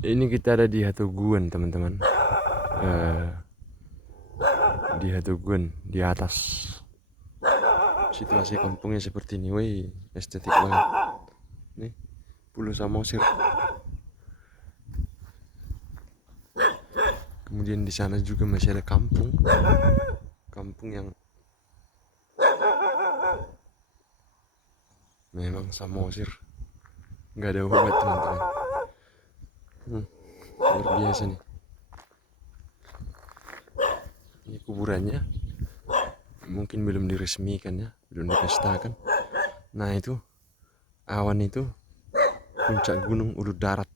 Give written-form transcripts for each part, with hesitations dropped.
Ini kita ada di Hatuguan, teman-teman. Di Hatuguan, di atas. Situasi kampungnya seperti ini, woi, estetik banget. Nih, Pulau Samosir. Kemudian di sana juga masih ada kampung yang memang Samosir. Nggak ada obat, teman-teman. Luar biasa nih. Ini kuburannya. Mungkin belum diresmikan ya, belum dipestakan. Nah itu, awan itu puncak gunung Ulu Darat,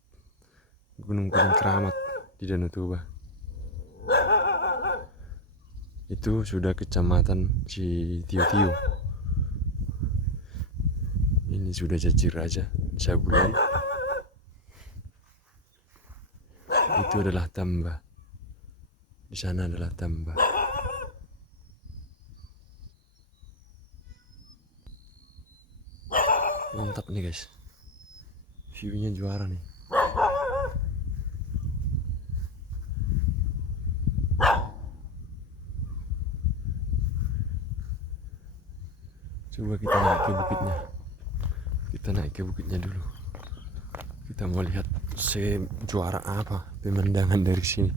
gunung-gunung keramat di Danau Toba. Itu sudah kecamatan Tio-Tio. Ini sudah Jajir aja, Sabulan. Itu adalah Tamba. Di sana adalah Tamba. Mantap nih guys, view-nya juara nih. Coba kita naik ke bukitnya. Kita naik ke bukitnya dulu. Kita mau lihat sejuara apa pemandangan dari sini.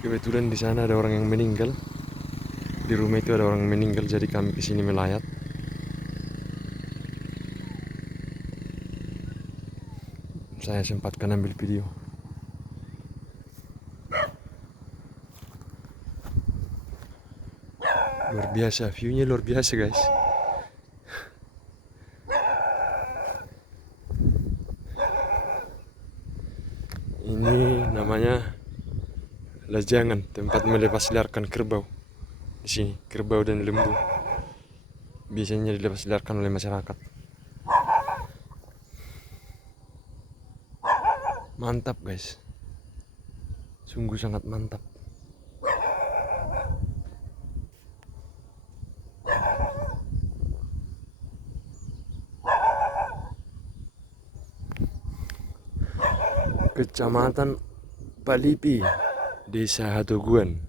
Kebetulan di sana ada orang yang meninggal. Di rumah itu ada orang yang meninggal, jadi kami kesini melayat. Saya sempatkan ambil video. Luar biasa, view-nya luar biasa guys. Ini namanya Lajangan, tempat melepas liarkan kerbau. Di sini, kerbau dan lembu biasanya dilepas liarkan oleh masyarakat. Mantap guys, sungguh sangat mantap. Kecamatan Palipi, Desa Hatuguan,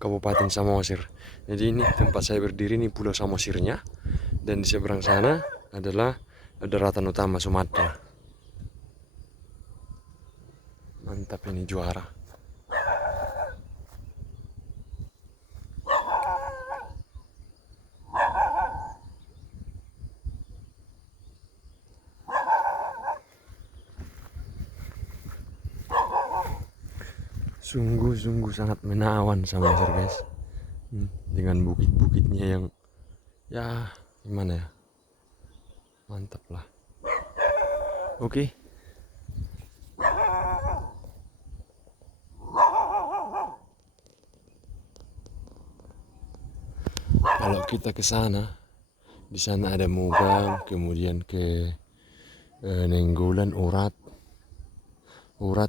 Kabupaten Samosir. Jadi ini tempat saya berdiri, ini Pulau Samosirnya, dan di seberang sana adalah daratan utama Sumatera. Mantap, ini juara. Sungguh-sungguh sangat menawan Samosir guys. Dengan bukit-bukitnya yang ya gimana ya, mantap lah. Oke. Kalau kita ke sana, di sana ada Mugang, kemudian ke Nenggolan, Urat,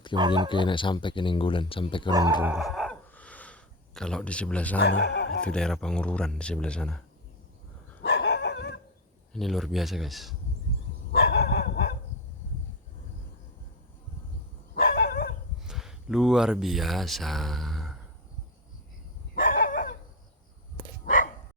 kemudian sampai ke Nenggolan, sampai ke Nonrunggur. Kalau di sebelah sana itu daerah Pangururan, di sebelah sana. Ini luar biasa guys. Luar biasa.